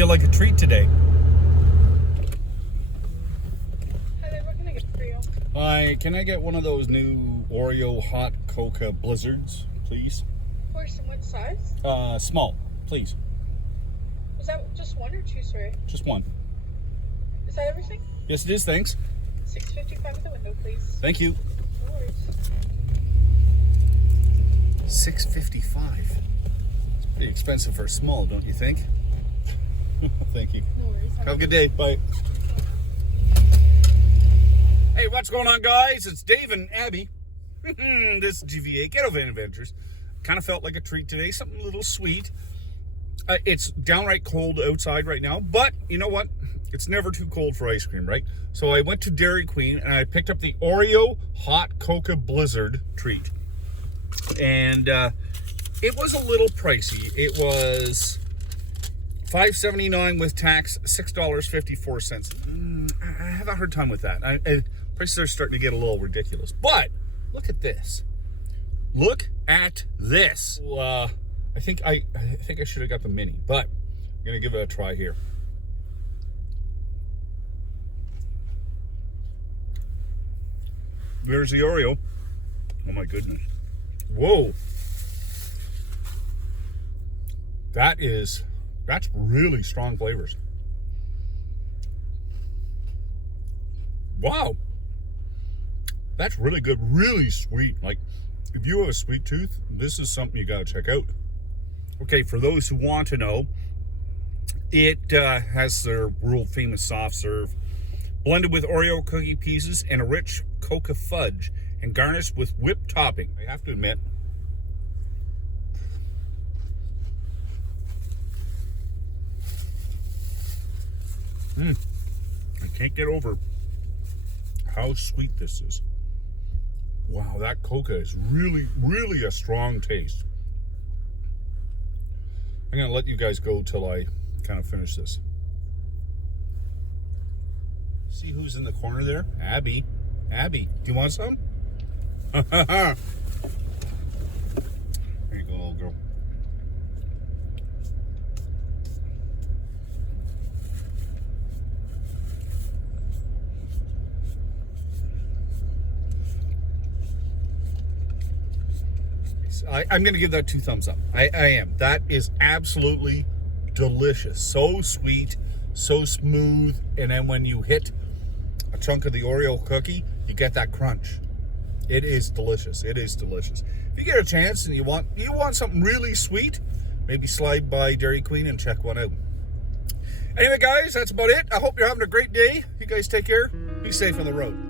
feel like a treat today. Hey, what can I get for you? Can I get one of those new Oreo hot coca blizzards, please? Of course, and what size? Small, please. Was that just one or two, sorry? Just one. Is that everything? Yes, it is, thanks. $6.55 at the window, please. Thank you. No worries. $6.55. It's pretty expensive for a small, don't you think? Thank you. No worries. Have a good day. Bye. Hey, what's going on, guys? It's Dave and Abby. This is GVA, Ghettovanadventures. Kind of felt like a treat today, something a little sweet. It's downright cold outside right now, but you know what? It's never too cold for ice cream, right? So I went to Dairy Queen and I picked up the Oreo Hot Coca Blizzard treat. And it was a little pricey. It was $5.79 with tax, $6.54. I have a hard time with that. Prices are starting to get a little ridiculous. But look at this. Look at this. I think I should have got the mini, but I'm gonna give it a try here. There's the Oreo. Oh my goodness. Whoa. That's really strong flavors. Wow. That's really good, really sweet. Like, if you have a sweet tooth, this is something you gotta check out. Okay, for those who want to know, it has their world famous soft serve, blended with Oreo cookie pieces and a rich coca fudge, and garnished with whipped topping. I have to admit, I can't get over how sweet this is. Wow, that coca is really, really a strong taste. I'm gonna let you guys go till I kind of finish this. See who's in the corner there? Abby. Abby, do you want some? There you go, little girl. I'm going to give that 2 thumbs up. I am. That is absolutely delicious. So sweet, so smooth, and then when you hit a chunk of the Oreo cookie, you get that crunch. It is delicious. It is delicious. If you get a chance and you want something really sweet, maybe slide by Dairy Queen and check one out. Anyway, guys, that's about it. I hope you're having a great day. You guys take care. Be safe on the road.